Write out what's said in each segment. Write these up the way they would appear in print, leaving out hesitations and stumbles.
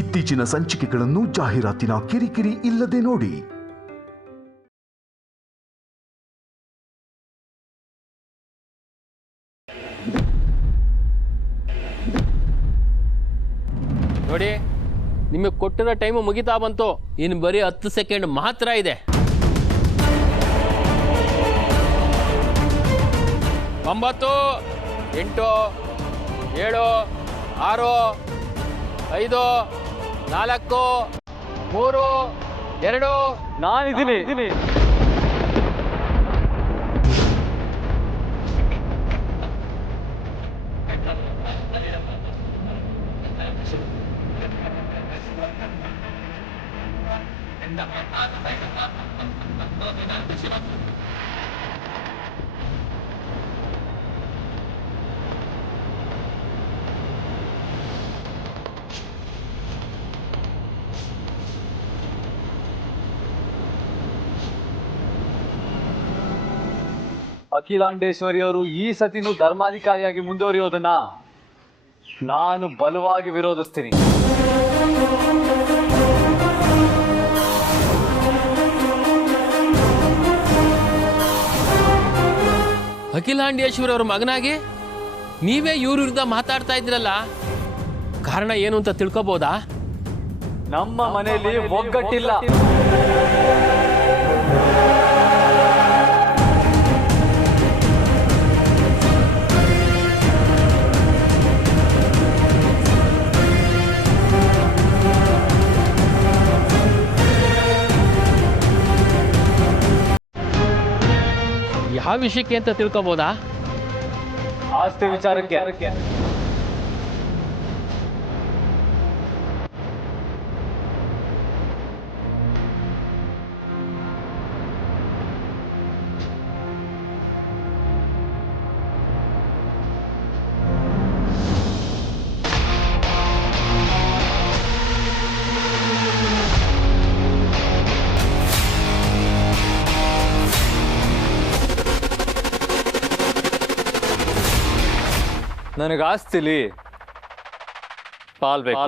ಇತ್ತೀಚಿನ ಸಂಚಿಕೆಗಳನ್ನು ಜಾಹೀರಾತಿನ ಕಿರಿಕಿರಿ ಇಲ್ಲದೆ ನೋಡಿ. ನೋಡಿ, ನಿಮಗೆ ಕೊಟ್ಟಿರೋ ಟೈಮು ಮುಗಿತಾ ಬಂತು. ಇನ್ನು ಬರೀ 10 ಸೆಕೆಂಡ್ ಮಾತ್ರ ಇದೆ. 9, 8, 7, 6, 5, 4, 3, 2. ನಾನಿದ್ದೀನಿ. ಅಖಿಲಾಂಡೇಶ್ವರಿ ಅವರು ಈ ಸತಿನೂ ಧರ್ಮಾಧಿಕಾರಿಯಾಗಿ ಮುಂದುವರಿಯೋದನ್ನ ನಾನು ಬಲವಾಗಿ ವಿರೋಧಿಸ್ತೀನಿ. ಅಖಿಲಾಂಡೇಶ್ವರಿ ಅವ್ರ ಮಗನಾಗಿ ನೀವೇ ಇವ್ರ ವಿರುದ್ಧ ಮಾತಾಡ್ತಾ ಇದ್ರಲ್ಲ, ಕಾರಣ ಏನು ಅಂತ ತಿಳ್ಕೊಬೋದಾ? ನಮ್ಮ ಮನೆಯಲ್ಲಿ ಒಗ್ಗಟ್ಟಿಲ್ಲ. ಯಾವ ವಿಷಯಕ್ಕೆ ಅಂತ ತಿಳ್ಕೊಬೋದಾ? ಆಸ್ತಿ ವಿಚಾರಕ್ಕೆ. ನನಗೆ ಆಸ್ತಿಲಿ ಪಾಲ್ಬೇಕು.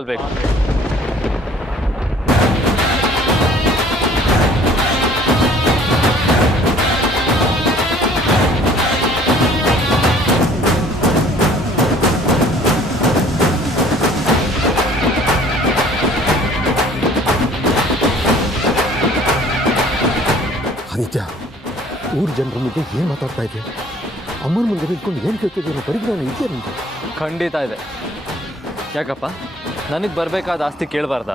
ಆದಿತ್ಯ, ಊರು ಜನರ ಮುಂದೆ ಏನು ಮಾತಾಡ್ತಾ ಇದೆ? ಅಮ್ಮನ ಮುಂದೆ ನಿಂತ್ಕೊಂಡು ಏನು ಕೇಳ್ತಿದ್ದೀನೋ ಪರಿಜ್ಞಾನ ಇದೆಯಾ ನಿಮಗೆ? ಖಂಡಿತ ಇದೆ. ಯಾಕಪ್ಪ, ನನಗೆ ಬರಬೇಕಾದ ಆಸ್ತಿ ಕೇಳಬಾರ್ದ?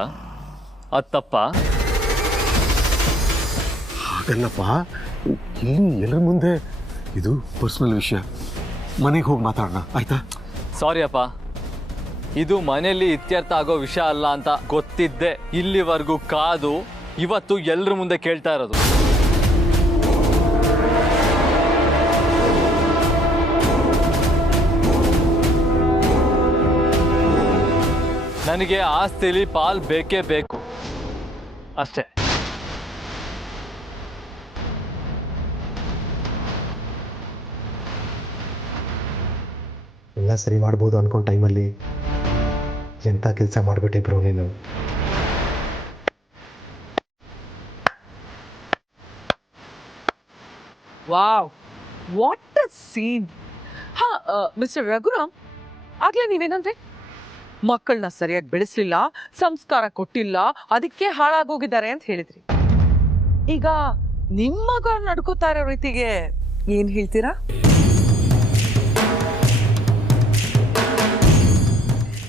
ಅದು ತಪ್ಪ? ಹಾಗಲ್ಲಪ್ಪ, ಇಲ್ಲಿ ಎಲ್ಲರ ಮುಂದೆ ಇದು ಪರ್ಸ್ನಲ್ ವಿಷಯ. ಮನೆಗೆ ಹೋಗಿ ಮಾತಾಡೋಣ, ಆಯ್ತಾ? ಸಾರಿ ಅಪ್ಪ, ಇದು ಮನೆಯಲ್ಲಿ ಇತ್ಯರ್ಥ ಆಗೋ ವಿಷಯ ಅಲ್ಲ ಅಂತ ಗೊತ್ತಿದ್ದೆ ಇಲ್ಲಿವರೆಗೂ ಕಾದು ಇವತ್ತು ಎಲ್ಲರ ಮುಂದೆ ಕೇಳ್ತಾ ಇರೋದು. ನನಗೆ ಆಸ್ತಿಲಿ ಪಾಲ್ ಬೇಕೇ ಬೇಕು ಅಷ್ಟೇ. ಎಲ್ಲ ಸರಿ ಮಾಡ್ಬೋದು ಅನ್ಕೊಂಡ ಟೈಮಲ್ಲಿ ಎಂಥ ಕೆಲಸ ಮಾಡಿಬಿಟ್ಟೆ ಬ್ರೋ ನೀನು. Wow, what a scene! ಹಾ ಮಿಸ್ಟರ್ ರಘುರಾಮ್, ಆಗ್ಲೇ ನೀವೇನಂದ್ರೆ ಮಕ್ಕಳನ್ನ ಸರಿಯಾಗಿ ಬೆಳೆಸಲಿಲ್ಲ, ಸಂಸ್ಕಾರ ಕೊಟ್ಟಿಲ್ಲ, ಅದಕ್ಕೆ ಹಾಳಾಗೋಗಿದ್ದಾರೆ ಅಂತ ಹೇಳಿದ್ರಿ. ಈಗ ನಿಮ್ಮ ಮಗ ನಡ್ಕೋತಾ ಇರೋ ರೀತಿಗೆ ಏನ್ ಹೇಳ್ತೀರಾ?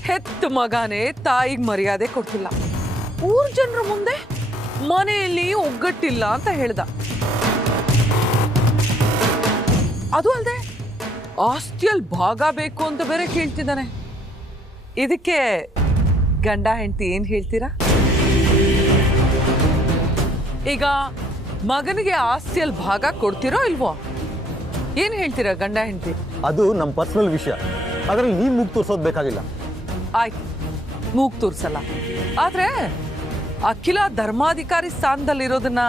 ಹೆತ್ತ ಮಗನೇ ತಾಯಿಗೆ ಮರ್ಯಾದೆ ಕೊಡ್ತಿಲ್ಲ, ಊರ್ ಜನರ ಮುಂದೆ ಮನೆಯಲ್ಲಿ ಒಗ್ಗಟ್ಟಿಲ್ಲ ಅಂತ ಹೇಳ್ದ. ಅದು ಅಲ್ಲದೆ ಆಸ್ತಿಯಲ್ಲಿ ಭಾಗ ಬೇಕು ಅಂತ ಬೇರೆ ಕೇಳ್ತಿದ್ದಾನೆ. ಇದಕ್ಕೆ ಗಂಡ ಹೆಂಡತಿ ಏನ್ ಹೇಳ್ತೀರಾ? ಈಗ ಮಗನಿಗೆ ಆಸ್ತಿಯಲ್ಲಿ ಭಾಗ ಕೊಡ್ತಿರೋ ಇಲ್ವೋ? ಏನ್ ಹೇಳ್ತೀರಾ ಗಂಡ ಹೆಂಡತಿ? ಅದು ನಮ್ಮ ಪರ್ಸನಲ್ ವಿಷಯ, ಅದ್ರಲ್ಲಿ ನೀನು ಮೂಗ್ ತೋರಿಸೋದು ಬೇಕಾಗಿಲ್ಲ. ಆಯ್ತು, ಮೂಗ್ ತೋರ್ಸಲ್ಲ. ಆದ್ರೆ ಅಖಿಲ ಧರ್ಮಾಧಿಕಾರಿ ಸ್ಥಾನದಲ್ಲಿರೋದನ್ನ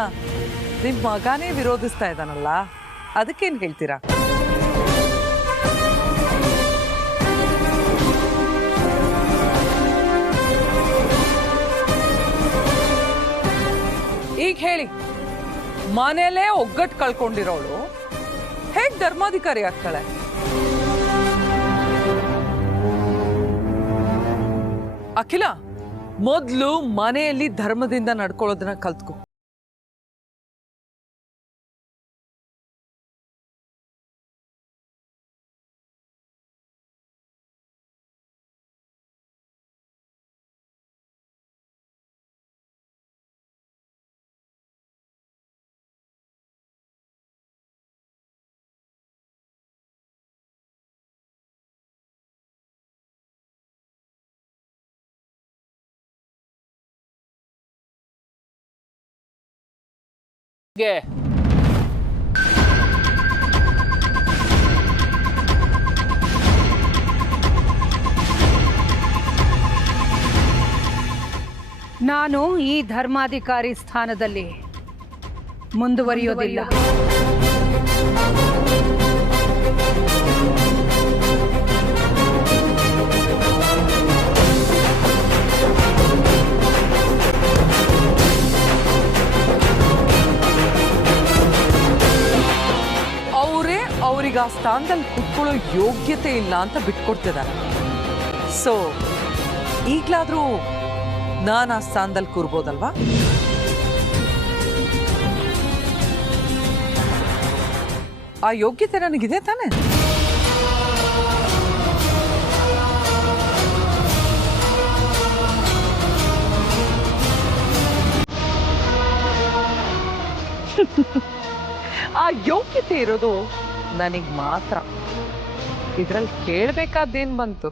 ನಿಮ್ ಮಗನೇ ವಿರೋಧಿಸ್ತಾ ಇದ್ದಾನಲ್ಲ, ಅದಕ್ಕೇನ್ ಹೇಳ್ತೀರಾ? ಈಗ ಹೇಳಿ, ಮನೇಲೇ ಒಗ್ಗಟ್ಟು ಕಳ್ಕೊಂಡಿರೋಳು ಹೇಗ್ ಧರ್ಮಾಧಿಕಾರಿ ಆಗ್ತಾಳೆ? ಅಖಿಲ, ಮೊದ್ಲು ಮನೆಯಲ್ಲಿ ಧರ್ಮದಿಂದ ನಡ್ಕೊಳ್ಳೋದನ್ನ ಕಲ್ತ್ಕೊ. ಗೆ ನಾನು ಈ ಧರ್ಮಾಧಿಕಾರಿ ಸ್ಥಾನದಲ್ಲಿ ಮುಂದುವರಿಯೋದಿಲ್ಲ. ಅವರೇ ಅವ್ರಿಗೆ ಆ ಸ್ಥಾನದಲ್ಲಿ ಕುತ್ಕೊಳ್ಳೋ ಯೋಗ್ಯತೆ ಇಲ್ಲ ಅಂತ ಬಿಟ್ಕೊಡ್ತಿದ್ದಾರೆ. ಸೊ ಈಗ್ಲಾದ್ರೂ ನಾನು ಆ ಸ್ಥಾನದಲ್ಲಿ ಕೂರ್ಬೋದಲ್ವಾ? ಆ ಯೋಗ್ಯತೆ ನನಗಿದೆ ತಾನೆ? ಆ ಯೋಗ್ಯತೆ ಇರೋದು ನನಗ್ ಮಾತ್ರ. ಇದ್ರಲ್ಲಿ ಕೇಳ್ಬೇಕಾದ್ದೇನ್ ಬಂತು?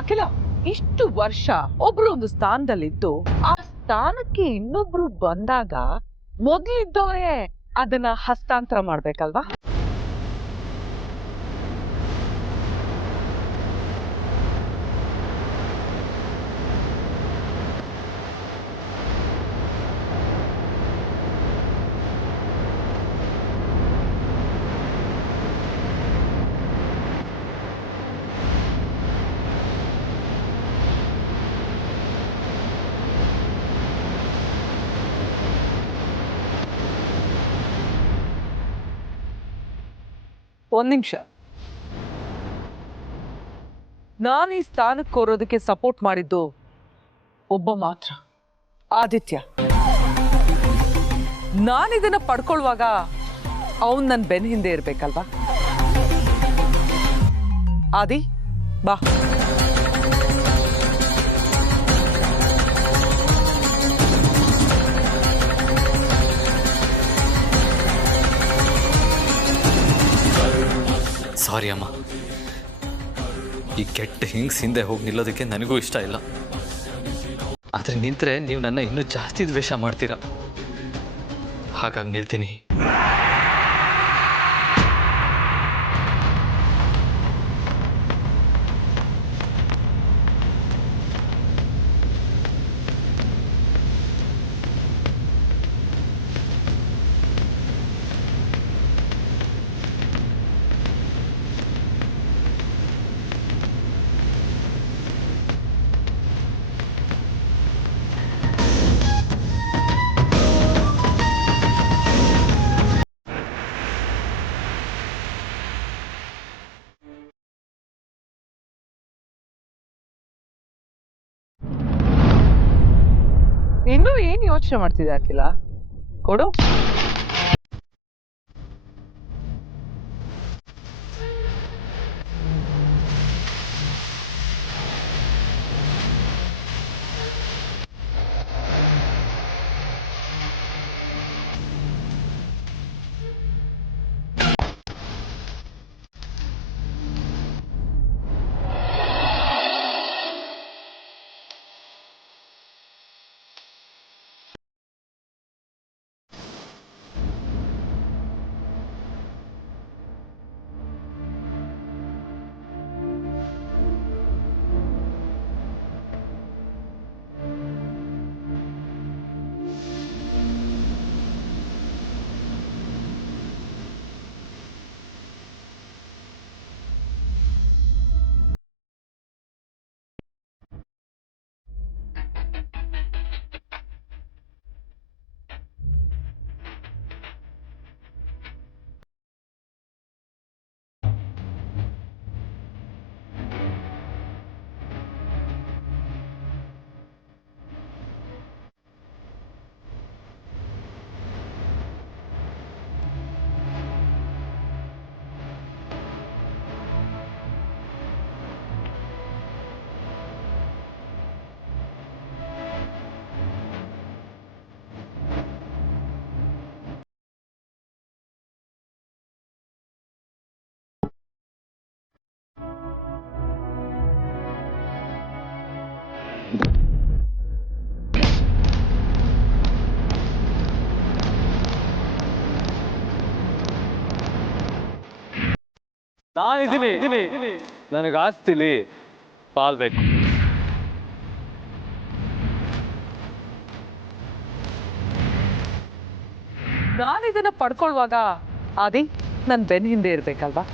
ಅಖಿಲ, ಇಷ್ಟು ವರ್ಷ ಒಬ್ರು ಒಂದು ಸ್ಥಾನದಲ್ಲಿದ್ದು ಆ ಸ್ಥಾನಕ್ಕೆ ಇನ್ನೊಬ್ರು ಬಂದಾಗ ಮೊದಲಿದ್ದವರೇ ಅದನ್ನ ಹಸ್ತಾಂತರ ಮಾಡ್ಬೇಕಲ್ವಾ? ಒಂದ್ ನಿಮಿಷ. ನಾನು ಈ ಸ್ಥಾನಕ್ಕೆ ಕೋರೋದಕ್ಕೆ ಸಪೋರ್ಟ್ ಮಾಡಿದ್ದು ಒಬ್ಬ ಮಾತ್ರ, ಆದಿತ್ಯ. ನಾನಿದನ್ನ ಪಡ್ಕೊಳ್ಳುವಾಗ ಅವನ್ ನನ್ನ ಬೆನ್ನ ಹಿಂದೆ ಇರ್ಬೇಕಲ್ವಾ? ಆದಿ, ಬಾ. ಸಾರಿ ಅಮ್ಮ, ಈ ಕೆಟ್ಟ ಹಿಂಗ್ಸ್ ಹಿಂದೆ ಹೋಗಿ ನಿಲ್ಲೋದಕ್ಕೆ ನನಗೂ ಇಷ್ಟ ಇಲ್ಲ. ಆದರೆ ನಿಂತರೆ ನೀವು ನನ್ನ ಇನ್ನೂ ಜಾಸ್ತಿ ದ್ವೇಷ ಮಾಡ್ತೀರಾ, ಹಾಗಾಗಿ ನಿಲ್ತೀನಿ. ಇನ್ನೂ ಏನ್ ಯೋಚನೆ ಮಾಡ್ತಿದ್ದೆ ಅಖಿಲ? ಕೊಡು. ನಾನಿದ್ದೀನಿ, ನನಗೆ ಆಸ್ತಿಲಿ ಪಾಲ್ ಬೇಕು. ನಾನಿದನ್ನ ಪಡ್ಕೊಳ್ಳುವಾಗ ಆದಿ ನನ್ನ ಬೆನ್ನ ಹಿಂದೆ ಇರ್ಬೇಕಲ್ವಾ?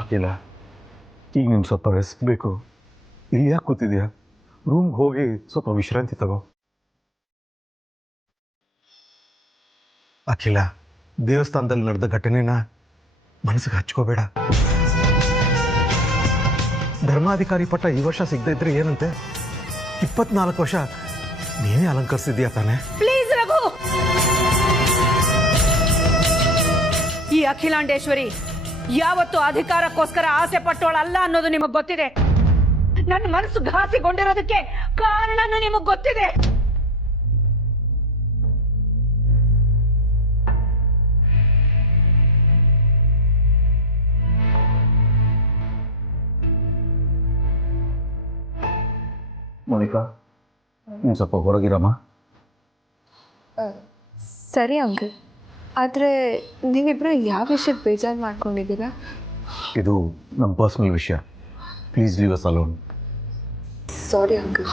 ಅಖಿಲ, ಈಗ ನೀನು ಸ್ವಲ್ಪ ರೆಸ್ಟ್ ಬೇಕು. ಇಲ್ಲಿ ಯಾಕೆ ಕೂತಿದ್ಯಾ? ರೂಮ್ಗೆ ಹೋಗಿ ಸ್ವಲ್ಪ ವಿಶ್ರಾಂತಿ ತಗೋ. ಅಖಿಲ, ದೇವಸ್ಥಾನದಲ್ಲಿ ನಡೆದ ಘಟನೆನ ಮನಸ್ಸಿಗೆ ಹಚ್ಕೋಬೇಡ. ಧರ್ಮಾಧಿಕಾರಿ ಪಟ್ಟ ಈ ವರ್ಷ ಸಿಗದೇ ಇದ್ರೆ ಏನಂತೆ? 24 ವರ್ಷ ನೀನೇ ಅಲಂಕರಿಸಿದ್ಯಾ ತಾನೆ? ಪ್ಲೀಸ್ ರಘು, ಈ ಅಖಿಲಾಂಡೇಶ್ವರಿ ಯಾವತ್ತು ಅಧಿಕಾರಕ್ಕೋಸ್ಕರ ಆಸೆ ಪಟ್ಟೋಳಲ್ಲ ಅನ್ನೋದು ನಿಮಗೆ ಗೊತ್ತಿದೆ. ನನ್ನ ಮನಸ್ಸು ಘಾಸಿಗೊಂಡಿರೋದಕ್ಕೆ ಕಾರಣನೂ ನಿಮಗೆ ಗೊತ್ತಿದೆ. ಮೋನಿಕಾ, ನೀನು ಸ್ವಲ್ಪ ಹೊರಗಿರಮ್ಮ. ಸರಿ ಅಂಕಲ್, ಆದರೆ ನೀವಿಬ್ಬರು ಯಾವ ವಿಷಯಕ್ಕೆ ಬೇಜಾರು ಮಾಡ್ಕೊಂಡಿದ್ದೀರಾ? ಇದು ನಮ್ಮ ಪರ್ಸನಲ್ ವಿಷಯ. Please leave us alone. Sorry uncle.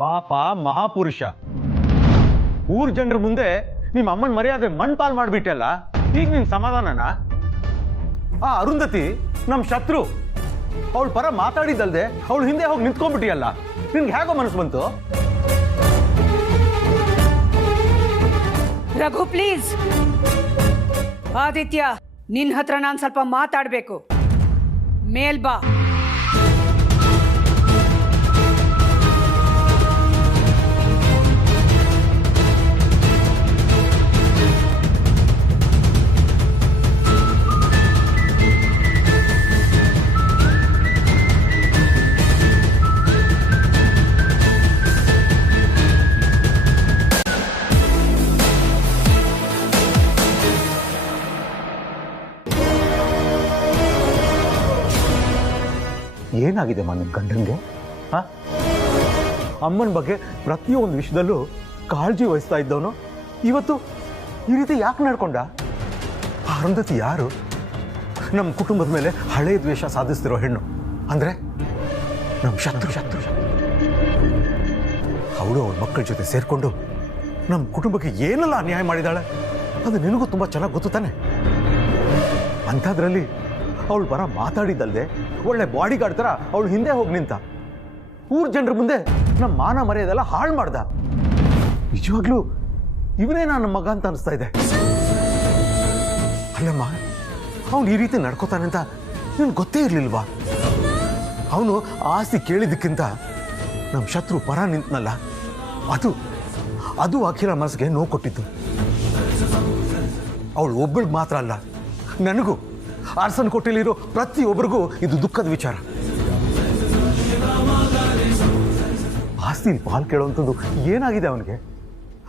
ಪಾಪ ಮಹಾಪುರುಷ, ಊರ್ ಜನರ ಮುಂದೆ ನಿಮ್ಮ ಅಮ್ಮನ ಮರ್ಯಾದೆ ಮಣ್ಪಾಲ್ ಮಾಡಿಬಿಟ್ಟಲ್ಲ. ಈಗ ನಿನ್ ಸಮಾಧಾನನ? ಆ ಅರುಂಧತಿ ನಮ್ಮ ಶತ್ರು, ಅವಳ ಪರ ಮಾತಾಡಿದ್ದಲ್ದೆ ಅವಳು ಹಿಂದೆ ಹೋಗಿ ನಿಂತ್ಕೊಂಡ್ಬಿಟ್ಟಿಯಲ್ಲ. ನಿನ್ಗೆ ಹೇಗೋ ಮನಸ್ಸು ಬಂತು? ರಘು ಪ್ಲೀಸ್. ಆದಿತ್ಯ, ನಿನ್ನ ಹತ್ರ ನಾನು ಸ್ವಲ್ಪ ಮಾತಾಡಬೇಕು. ಮೇಲ್ ಬಾ. ಏನಾಗಿದೆ ನಿಮ್ಮ ಗಂಡನ್ಗೆ? ಅಮ್ಮನ ಬಗ್ಗೆ ಪ್ರತಿಯೊಂದು ವಿಷಯದಲ್ಲೂ ಕಾಳಜಿ ವಹಿಸ್ತಾ ಇದ್ದವನು ಇವತ್ತು ಈ ರೀತಿ ಯಾಕೆ ನಡ್ಕೊಂಡ? ಅರುಂಧತಿ ಯಾರು? ನಮ್ಮ ಕುಟುಂಬದ ಮೇಲೆ ಹಳೆ ದ್ವೇಷ ಸಾಧಿಸ್ತಿರೋ ಹೆಣ್ಣು, ಅಂದ್ರೆ ನಮ್ಮ ಶತ್ರು. ಅವಳು ಅವಳ ಮಕ್ಕಳ ಜೊತೆ ಸೇರ್ಕೊಂಡು ನಮ್ಮ ಕುಟುಂಬಕ್ಕೆ ಏನೆಲ್ಲ ಅನ್ಯಾಯ ಮಾಡಿದಾಳೆ ಅದು ನಿನಗೂ ತುಂಬ ಚೆನ್ನಾಗಿ ಗೊತ್ತು ತಾನೆ. ಅಂಥದ್ರಲ್ಲಿ ಅವಳು ಬರ ಮಾತಾಡಿದ್ದಲ್ದೆ ಒಳ್ಳೆ ಬಾಡಿ ಗಾರ್ಡ್ ಥರ ಅವಳು ಹಿಂದೆ ಹೋಗಿ ನಿಂತ. ಊರ್ ಜನರ ಮುಂದೆ ನಮ್ಮ ಮಾನ ಮರ್ಯಾದೆಲ್ಲ ಹಾಳು ಮಾಡ್ದ. ನಿಜವಾಗ್ಲೂ ಇವನೇ ನನ್ನ ಮಗ ಅಂತ ಅನಿಸ್ತಾ ಇದೆ. ಅಲ್ಲಮ್ಮ, ಅವನು ಈ ರೀತಿ ನಡ್ಕೋತಾನೆ ಅಂತ ನಿನ್ಗೆ ಗೊತ್ತೇ ಇರಲಿಲ್ವಾ? ಅವನು ಆಸ್ತಿ ಕೇಳಿದ್ದಕ್ಕಿಂತ ನಮ್ಮ ಶತ್ರು ಪರ ನಿಂತನಲ್ಲ, ಅದು ಅಖಿಲ ಮನಸ್ಸಿಗೆ ನೋವು ಕೊಟ್ಟಿದ್ದು. ಅವಳು ಒಬ್ಬಳಿಗೆ ಮಾತ್ರ ಅಲ್ಲ, ನನಗೂ ಅರಸನ್ ಕೊಟ್ಟಿಲಿರೋ ಪ್ರತಿಯೊಬ್ಬರಿಗೂ ಇದು ದುಃಖದ ವಿಚಾರ. ಆಸ್ತಿ ಪಾಲ್ ಕೇಳುವಂಥದ್ದು ಏನಾಗಿದೆ ಅವನಿಗೆ?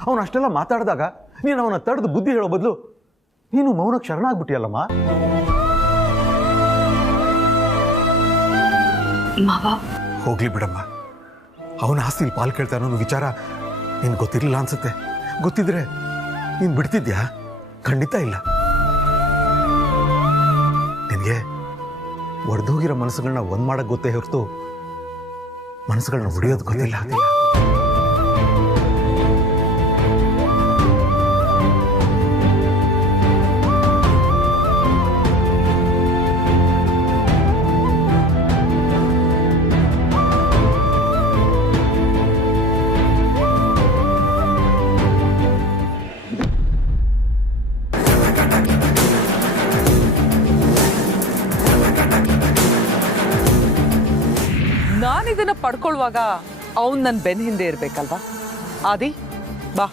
ಅವನು ಅಷ್ಟೆಲ್ಲ ಮಾತಾಡಿದಾಗ ನೀನು ಅವನ ತಡೆದು ಬುದ್ಧಿ ಹೇಳೋ ಬದಲು ನೀನು ಮೌನಕ್ಕೆ ಶರಣಾಗ್ಬಿಟ್ಟಿಯಲ್ಲಮ್ಮ. ಹೋಗ್ಲಿ ಬಿಡಮ್ಮ, ಅವನ ಆಸ್ತಿಲಿ ಪಾಲು ಕೇಳ್ತಾನೆ ಅನ್ನೋ ವಿಚಾರ ನಿನ್ಗೆ ಗೊತ್ತಿರಲಿಲ್ಲ ಅನ್ಸುತ್ತೆ. ಗೊತ್ತಿದ್ರೆ ನೀನು ಬಿಡ್ತಿದ್ಯಾ? ಖಂಡಿತ ಇಲ್ಲ. ನಿನಗೆ ಒಡೆದೋಗಿರೋ ಮನಸ್ಸುಗಳನ್ನ ಒಂದ್ ಮಾಡಕ್ ಗೊತ್ತೇ ಹೊರತು ಮನಸ್ಸುಗಳನ್ನ ಹೊಡೆಯೋದು ಗೊತ್ತಿಲ್ಲ. ನಾನಿದನ್ನ ಪಡ್ಕೊಳ್ಳುವಾಗ ಅವನ್ ನನ್ನ ಬೆನ್ನ ಹಿಂದೆ ಇರ್ಬೇಕಲ್ವಾ? ಆದಿ ಬಾ.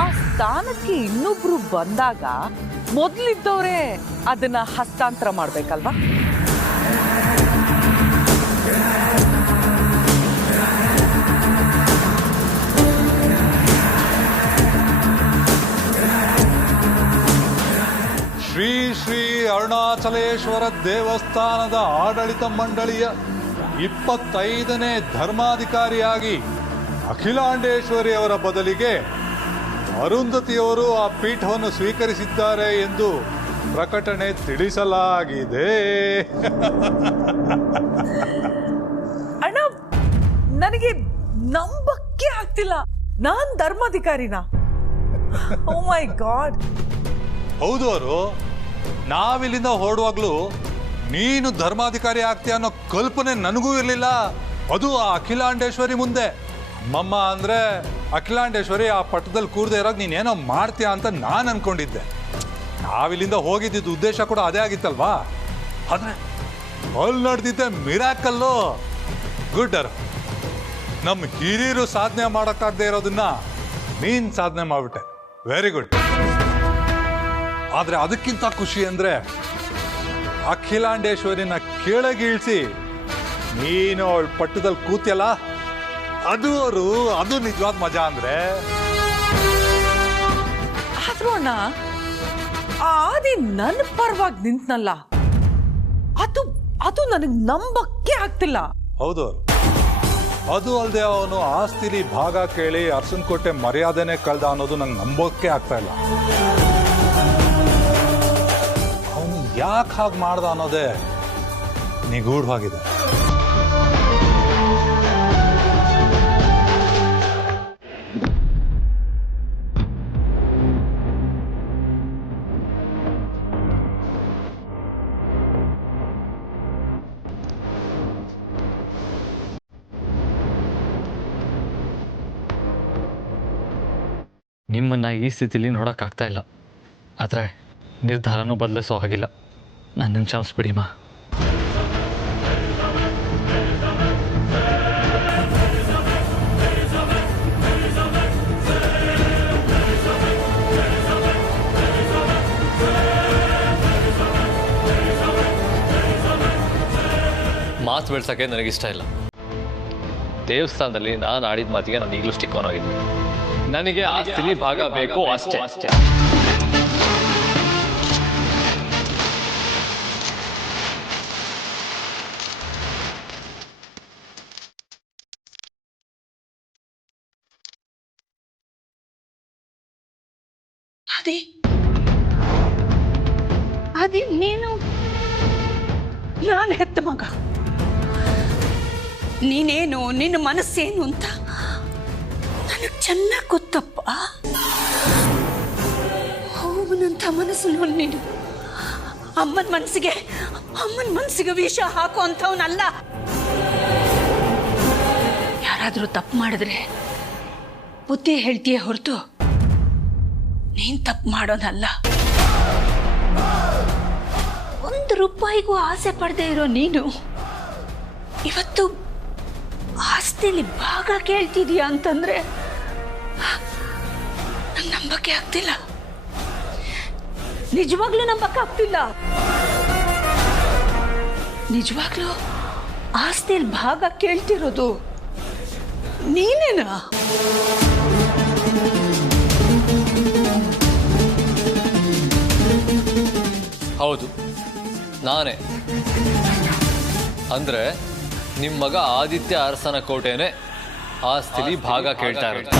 ಆ ಸ್ಥಾನಕ್ಕೆ ಇನ್ನೊಬ್ರು ಬಂದಾಗ ಮೊದ್ಲಿದ್ದವ್ರೆ ಅದನ್ನ ಹಸ್ತಾಂತರ ಮಾಡ್ಬೇಕಲ್ವಾ? ಶ್ರೀ ಶ್ರೀ ಅರುಣಾಚಲೇಶ್ವರ ದೇವಸ್ಥಾನದ ಆಡಳಿತ ಮಂಡಳಿಯ 25ನೇ ಧರ್ಮಾಧಿಕಾರಿಯಾಗಿ ಅಖಿಲಾಂಡೇಶ್ವರಿ ಅವರ ಬದಲಿಗೆ ಅರುಂಧತಿಯವರು ಆ ಪೀಠವನ್ನು ಸ್ವೀಕರಿಸಿದ್ದಾರೆ ಎಂದು ಪ್ರಕಟಣೆ ತಿಳಿಸಲಾಗಿದೆ. ಅಣ್ಣ, ನನಗೆ ನಂಬಕ್ಕೆ ಆಗ್ತಿಲ್ಲ, ನಾನ್ ಧರ್ಮಾಧಿಕಾರಿನ? ಓ ಮೈ ಗಾಡ್. ಹೌದು, ಅವರು ನಾವಿಲ್ಲಿಂದ ಹೊರಡುವಾಗ್ಲೂ ನೀನು ಧರ್ಮಾಧಿಕಾರಿ ಆಗ್ತೀಯ ಅನ್ನೋ ಕಲ್ಪನೆ ನನಗೂ ಇರಲಿಲ್ಲ. ಅದು ಆ ಅಖಿಲಾಂಡೇಶ್ವರಿ ಮುಂದೆ. ಅಮ್ಮಮ್ಮ ಅಂದ್ರೆ ಅಖಿಲಾಂಡೇಶ್ವರಿ ಆ ಪಟ್ಟದಲ್ಲಿ ಕೂರ್ದೇ ಇರೋದು ನೀನೇನೋ ಮಾಡ್ತೀಯ ಅಂತ ನಾನು ಅನ್ಕೊಂಡಿದ್ದೆ. ನಾವಿಲ್ಲಿಂದ ಹೋಗಿದ್ದಿದ್ದು ಉದ್ದೇಶ ಕೂಡ ಅದೇ ಆಗಿತ್ತಲ್ವಾ? ಆದ್ರೆ ಅಲ್ಲಿ ನಡೆದಿದ್ದೆ ಮಿರಾಕಲ್ಲು. ಗುಡ್ಡರು ನಮ್ಮ ಹಿರಿಯರು ಸಾಧನೆ ಮಾಡೋಕ್ಕಾಗದೆ ಇರೋದನ್ನ ನೀನ್ ಸಾಧನೆ ಮಾಡ್ಬಿಟ್ಟೆ. Very good. ಆದ್ರೆ ಅದಕ್ಕಿಂತ ಖುಷಿ ಅಂದ್ರೆ ಅಖಿಲಾಂಡೇಶ್ವರಿನ ಕೆಳಗಿಳಿಸಿ ನೀನು ಅವಳ ಪಟ್ಟದಲ್ಲಿ ಕೂತಿಯಲ್ಲ, ಅದು ನಿಜವಾದ ಮಜಾ ಅಂದ್ರೆ. ಆದ್ರೂ ಅಣ್ಣ, ಆದಿ ನನ್ನ ಪರವಾಗಿ ನಿಂತ್ನಲ್ಲ, ಅದು ನನಗೆ ನಂಬಕ್ಕೆ ಆಗ್ತಿಲ್ಲ. ಹೌದು, ಅದು ಅಲ್ಲದೆ ಅವನು ಆಸ್ತಿಲಿ ಭಾಗ ಕೇಳಿ ಅರಸನಕೋಟೆ ಮರ್ಯಾದೆನೆ ಕಳ್ದ ಅನ್ನೋದು ನಂಗೆ ನಂಬೋಕೆ ಆಗ್ತಾ ಇಲ್ಲ. ಅವನು ಯಾಕೆ ಹಾಗೆ ಮಾಡ್ದ ಅನ್ನೋದೇ ನಿಗೂಢವಾಗಿದೆ. ನಿಮ್ಮನ್ನ ಈ ಸ್ಥಿತಿಲಿ ನೋಡೋಕ್ಕಾಗ್ತಾ ಇಲ್ಲ. ಆದರೆ ನಿರ್ಧಾರನೂ ಬದಲಿಸೋ ಹಾಗಿಲ್ಲ. ನನ್ನನ್ನು ಕ್ಷಮಿಸ್ಬಿಡಿ ಮಾ. ಮಾತು ಬೆಳ್ಸೋಕ್ಕೆ ನನಗಿಷ್ಟ ಇಲ್ಲ. ದೇವಸ್ಥಾನದಲ್ಲಿ ನಾನು ಆಡಿದ ಮಾತಿಗೆ ನಾನು ಈಗಲೂ ಸ್ಟಿಕ್ ಆನ್ ಆಗಿದ್ದೀನಿ. ನನಗೆ ಆಸ್ತಿಲಿ ಭಾಗ ಬೇಕು, ಅಷ್ಟೇ. ಅದೇ ನೀನು ನಾನು ಹೆತ್ತ ಮಗ, ನೀನೇನು, ನಿನ್ನ ಮನಸ್ಸೇನು ಅಂತ ನನಗೆ ಚೆನ್ನಾಗಿ ಗೊತ್ತಪ್ಪ. ಅವನಂತ ಮನಸ್ಸು ನೀನು ಅಮ್ಮನ ಮನಸ್ಸಿಗೆ ವಿಷ ಹಾಕೋ ಅಂಥವನಲ್ಲ. ಯಾರಾದರೂ ತಪ್ಪು ಮಾಡಿದ್ರೆ ಬುದ್ಧಿ ಹೇಳ್ತೀಯ ಹೊರತು ನೀನ್ ತಪ್ಪು ಮಾಡೋನಲ್ಲ. 1 ರೂಪಾಯಿಗೂ ಆಸೆ ಪಡದೆ ಇರೋ ನೀನು ಇವತ್ತು ಆಸ್ತಿಲಿ ಭಾಗ ಕೇಳ್ತಿದೀಯ ಅಂತಂದ್ರೆ ನಂಗೆ ನಂಬಕ್ಕೆ ಆಗ್ತಿಲ್ಲ. ನಿಜವಾಗ್ಲೂ ನಂಬಕ್ಕೆ ಆಗ್ತಿಲ್ಲ. ನಿಜವಾಗ್ಲೂ ಆಸ್ತಿಲಿ ಭಾಗ ಕೇಳ್ತಿರೋದು ನೀನೇನಾ? ಹೌದು, ನಾನೇ. ಅಂದ್ರೆ ನಿಮ್ಮ ಮಗ ಆದಿತ್ಯ ಅರಸನ ಕೋಟೆನೇ ಆಸ್ತಿಲಿ ಭಾಗ ಕೇಳ್ತಾ ಇರೋದು.